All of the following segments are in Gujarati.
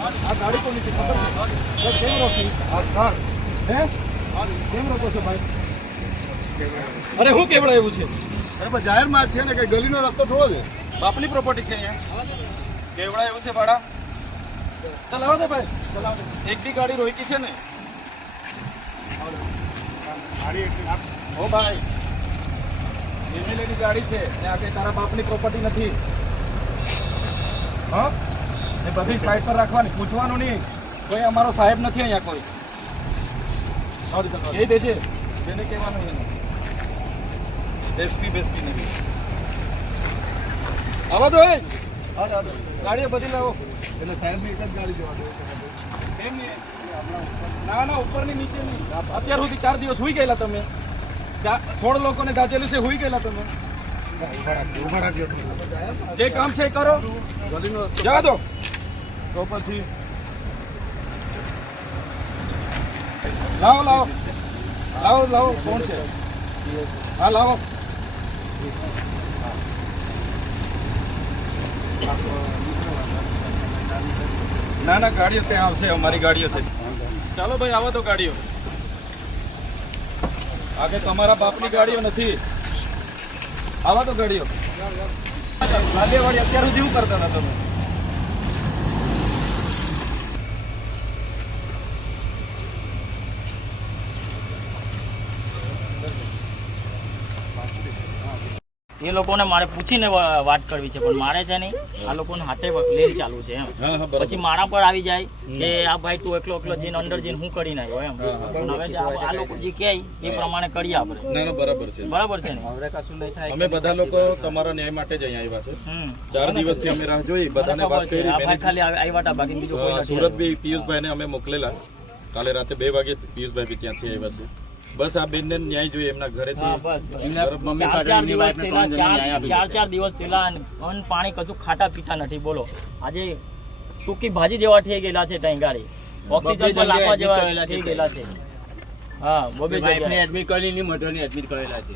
આ ગાડી કોની છે ખબર છે? કેમ રોકી? હે કેમ રોકો છો ભાઈ? અરે હું કેવડાવ્યું છે? અરે જાહેર માર્ગ છે ને, કઈ ગલીનો રસ્તો થોડો છે. બાપની પ્રોપર્ટી છે અહીંયા. કેવડાવ્યું છે ભાડા. ચલાવો દે ભાઈ, ચલાવો. એક બી ગાડી રોકી છે ને? ઓ ભાઈ, એમએલએની ગાડી છે ને, આ કઈ તારા બાપની પ્રોપર્ટી નથી. હા, એ બધી સાઈડ પર રાખવાની, પૂછવાનું નહીં. કોઈ અમારો સાહેબ નથી અહીંયા કોઈ. એ દેજે, જેને કહેવાનું એને એસપી બેસપી નહીં. આવા દો, ગાડીઓ બધી લાવો. એટલે સાહેબ એક જ ગાડી જવા દો. કેમ નહીં? ના ના, ઉપરની નીચે નહીં. અત્યાર સુધી 4 દિવસ હુઈ ગયેલા તમે. 16 લોકોને દાજેલું છે, હુઈ ગયેલા તમે. ઉભા રાખજો. જે કામ છે એ કરો. ગલીનો જવા દો. તો પછી લાવો લાવો લાવો લાવો. કોણ છે? હા લાવો. ના ના, ગાડીઓ ત્યાં આવશે, અમારી ગાડીઓ છે. ચાલો ભાઈ, આવો તો ગાડીઓ. આગે તમારા બાપની ગાડીઓ નથી. આવા તો ગાડીઓ. લાલિયાવાડી અત્યાર સુધી શું કરતા હતા તમે? એ લોકોને મારે પૂછીને વાત કરવી છે, પણ મારે છે નહીં, આ લોકોને હાથે લેર ચાલુ છે એમ. પછી મારા પર આવી જાય કે આ ભાઈ તું એકલો જઈને અંદર જઈને હું કરી નાખ્યો એમ. હવે આ લોકો જે કહે એ પ્રમાણે કરીએ આપણે. ના ના, બરાબર છે, બરાબર છે ને? હવે કશું નહીં થાય. અમે બધા લોકો તમારા ન્યાય માટે જ અહીંયા આવ્યા છે. 4 દિવસથી અમે રાહ જોઈ, બધાને વાત કરી. આ ભાઈ ખાલી આવ્યા હતા, બાકી બીજું કોઈ નથી. સુરત બી પિયુષભાઈને અમે મોકલેલા. કાલે રાતે 2 વાગે પિયુષભાઈ બી ત્યાંથી આવ્યા છે. બસ આ બેનને ન્યાય જોઈએ એમના ઘરેથી. 4 દિવસ પેલા અન્ન પાણી કશું ખાટા પીતા નથી. બોલો, આજે સૂકી ભાજી જેવા થઈ ગયેલા છે. ત્યાં ગાડી ઓક્સિજન પર લાખવા જેવા થઈ ગયેલા છે. હા, બબે જગ્યાએ એડમિટ કરેલી, મોટરની એડમિટ કરેલા છે.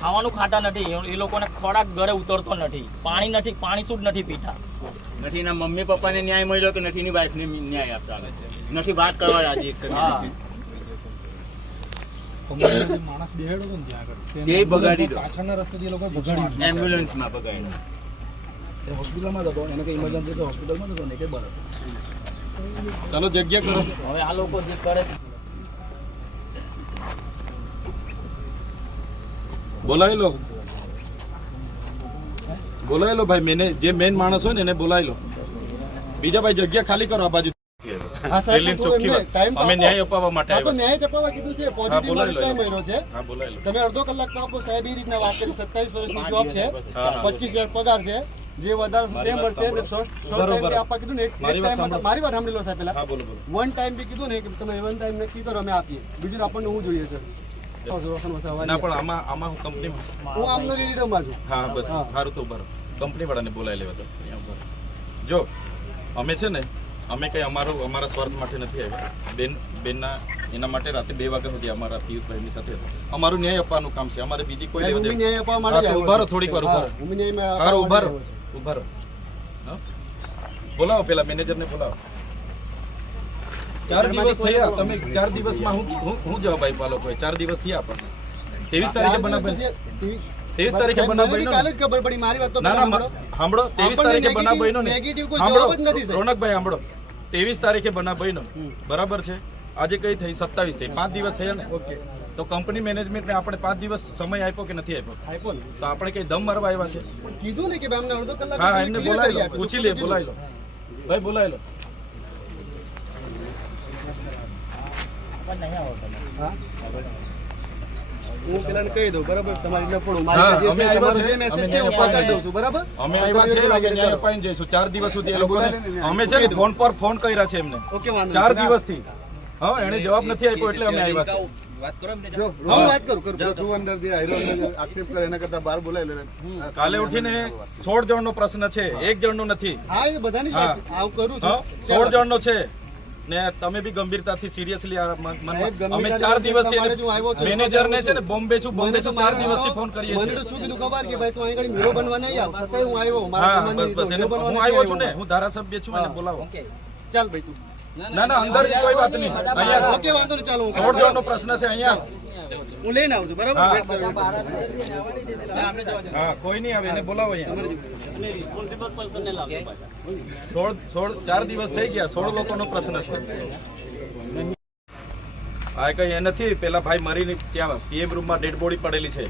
ખાવાનું ખાતા નથી એ લોકોને. ખોરાક ઘરે ઉતરતો નથી. પાણી નથી, પાણી શુદ્ધ નથી પીતા. નથી ના મમ્મી પપ્પાને ન્યાય મળ્યો કે નથી ની વાઈફને ન્યાય આપતા નથી. વાત કરવા રાજી. હા, માણસ બેહાડો ને ત્યાં આગળ, તે બગાડી દો. પાછળના રસ્તેથી એ લોકો બગાડી એમ્બ્યુલન્સમાં બગાડ્યો. હોસ્પિટલમાં જતો, એને કઈ ઇમરજન્સી તો હોસ્પિટલમાં જતો ને કે બરાબર. ચાલો જગ્યા કરો. હવે આ લોકો જે કરે. બોલાવી લો, બોલાવી લો ભાઈ. જે મેન માણસ હોય ને એને બોલાવી લો. બીજા ભાઈ જગ્યા ખાલી કરો. આ બાજુ અમે ન્યાય અપાવવા માટે તો ન્યાય અપાવવા કીધું છે. પોઝિટિવ રિપ્લાય મળ્યો છે. હા, બોલાવી લો. તમે અડધો કલાક તો આપો. સાહેબ એ રીતના વાત કરી. 27 વર્ષની જોબ છે, 25,000 પગાર છે. જે વધારે સેમ મળશે આપવા કીધું ને. મારી વાત સાંભળી લો સાહેબ. પેલા વન ટાઈમ બી કીધું ને કે તમે વન ટાઈમ નક્કી કરો, અમે આપીએ. બીજું આપણને શું જોઈએ છે? ના, પણ આમાં હું કંપનીમાં હું આમનો લીડરમાં છું. હા બસ સારું. તો બરાબર, કંપની વાળાને બોલાવી લેવા તો. જો અમે છે ને, અમે કઈ અમારા સ્વાર્થ માટે નથી આવ્યા. બેનના એના માટે રાતે 2 વાગ્યા સુધી અમારા પિયુષભાઈની સાથે અમારું ન્યાય આપવાનું કામ છે. અમારે બીજી કોઈ ન્યાય આપવા માટે ઉભારો, થોડીક વાર ઉભારો. ઉભારો. બોલાવો, પેલા મેનેજરને બોલાવો. 4 દિવસ થયા. તમે 4 દિવસમાં હું જવાબ આપ્યા લોકોએ? 4 દિવસ થયા આપણને. 23 તારીખે બનાવ 23 તારીખે બનાવ બન્યો. કાલે જ ખબર પડી. મારી વાત તો સાંભળો. 23 તારીખે બનાવ બન્યો ને. રોનકભાઈ સાંભળો. 23 તારીખે બનાવ બન્યો, બરાબર છે. આજે કઈ થઈ? 27 થઈ. 5 દિવસ થયા ને. ઓકે, તો કંપની મેનેજમેન્ટને આપણે 5 દિવસ સમય આપ્યો કે નથી આપ્યો? તો આપણે કઈ દમ મારવા આવ્યા છે? કીધું ને કે અમને અડધો કલાક. હા, એમને બોલાવી લો, પૂછી લે. બોલાવી લો ભાઈ, બોલાવી લો. હું પેલાને કહી દઉં, બરાબર? તમારી ન પડું. અમે આવ્યા છે, ન્યાય અપાઈને જઈશું. 4 દિવસ સુધી એ લોકોને અમે છે ને ફોન પર ફોન કર્યા છે એમને 4 દિવસથી. હા, એને જવાબ નથી આપ્યો એટલે અમે આવ્યા છે. કાલે ઉઠીને 16 જણનો પ્રશ્ન છે, 1 જણનો નથી. 16 જણનો છે. ને તમે બી ગંભીરતાથી સિરિયસલી સાહેબ, અમે ગંભીરતાથી 4 દિવસથી તમારે જો આવ્યો છું, મેનેજર ને છે ને બોમ્બે છું મને તો 4 દિવસથી ફોન કરીએ મને છીએ તો શું કીધું ખબર કે ભાઈ તું અહીં આગળ હીરો બનવા નહીં આવ છતાંય હું આવ્યો મારા હા કમાની બસ હીરો એને બનવા હું નથી આવ્યો છું ને આવ્યો. હું ધારાસભ્ય છું એને બોલાવો ચાલ ભાઈ તું ના અંદર કોઈ વાત નહીં અહીંયા ઓકે વાંધો નહીં ચાલો હું છોડ દેવાનો પ્રશ્ન છે અહીંયા હું લઈને આવું છું બરાબર હા. વેટ કરો હા કોઈ નહીં આવે એને બોલાવો અહીંયા 4 દિવસ થઈ ગયા 16 લોકોનો પ્રશ્ન છે આ કઈ એ નથી પેલા ભાઈ મરીને ત્યાં પીએમ રૂમમાં ડેડ બોડી પડેલી છે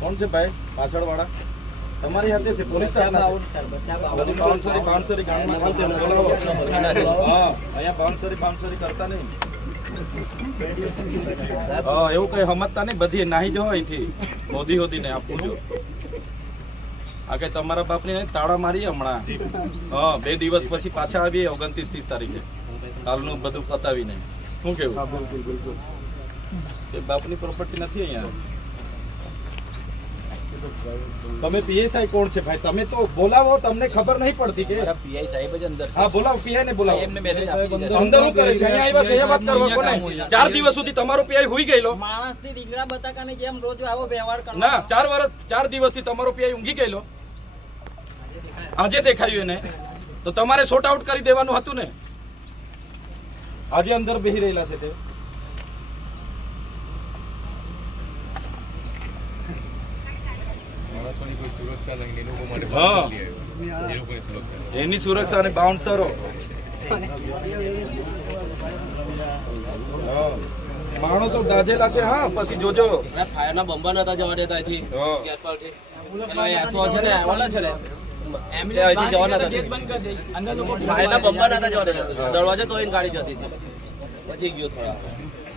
કોણ છે ભાઈ પાછળ વાળા તમારી હાથે છે પોલીસ સ્ટાફના બાઉન્સરી ગામમાં ખાલી તેને બોલાવો હા અહીંયા બાઉન્સરી કરતા નહીં હા એવું કઈ સમજતા નહીં બધી નાહી જાઓ અહીંથી હોદી ને આપવું જો આ કઈ તમારા બાપને તાળા મારીએ હમણાં હા 2 દિવસ પછી પાછા આવીએ 29-30 તારીખે કાલનું બધું પતાવીને શું કેવું બાપની પ્રોપર્ટી નથી અહીંયા તમે પીએસઆઈ કોણ છે ભાઈ તમે તો બોલાવો તમને ખબર નહીં પડતી કે પીઆઈ સાહેબ જ અંદર હા બોલાવો પીઆઈ ને બોલાવો એમને મેસેજ આપી દીધો. અંદર શું કરે છે અહીંયા આવ્યા છે એ વાત કરવા કોને 4 દિવસ સુધી તમારો પીઆઈ હુઈ ગયેલો માણસની દીકરા બતાકાની જેમ રોજ આવો વ્યવહાર કરવાનો. ના 4 દિવસથી તમારો પીઆઈ ઊંઘી ગયેલો આજે દેખાયું એને તો તમારે સોર્ટ આઉટ કરી દેવાનું હતું ને આજે અંદર બેહી રહેલા છે તે હા એની સુરક્ષા અને બાઉન્સરો માણસો દાજેલા છે હા પછી જોજો ફાયરના બંબા નતા જવા દેતા અહીંથી હા. ગેટ પરથી. પેલો એસો છે ને ઓલા છે ને અહીંથી જવા નતા દેતા. ફાયરના બંબા નતા જવા દેતા દરવાજે તો એને ગાડી જતી હતી પછી ગયો થોડા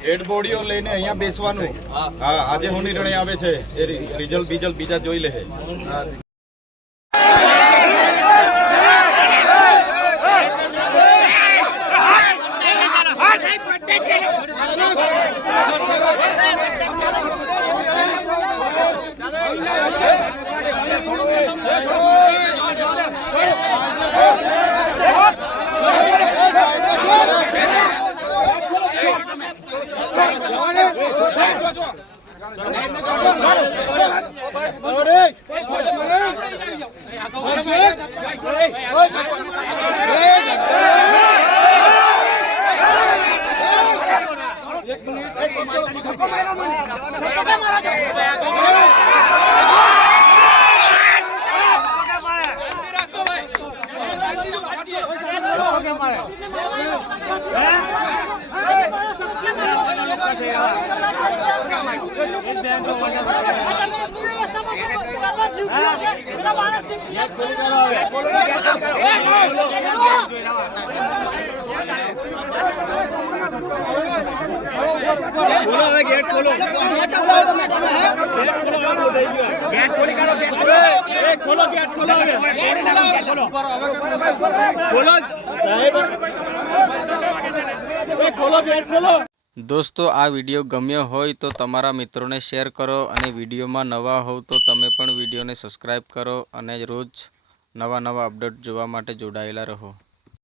ડેડ બોડીઓ લઈને અહીંયા બેસવાનું હા. હા આજે હું નિર્ણય આવે છે એ રિઝલ્ટ બીજા જોઈ લે દોસ્તો આ વિડીયો ગમ્યો હોય તો તમારા મિત્રોને શેર કરો અને વિડીયોમાં નવા હોવ તો તમે પણ વિડીયોને સબસ્ક્રાઈબ કરો અને રોજ નવા અપડેટ જોવા માટે જોડાયેલા રહો.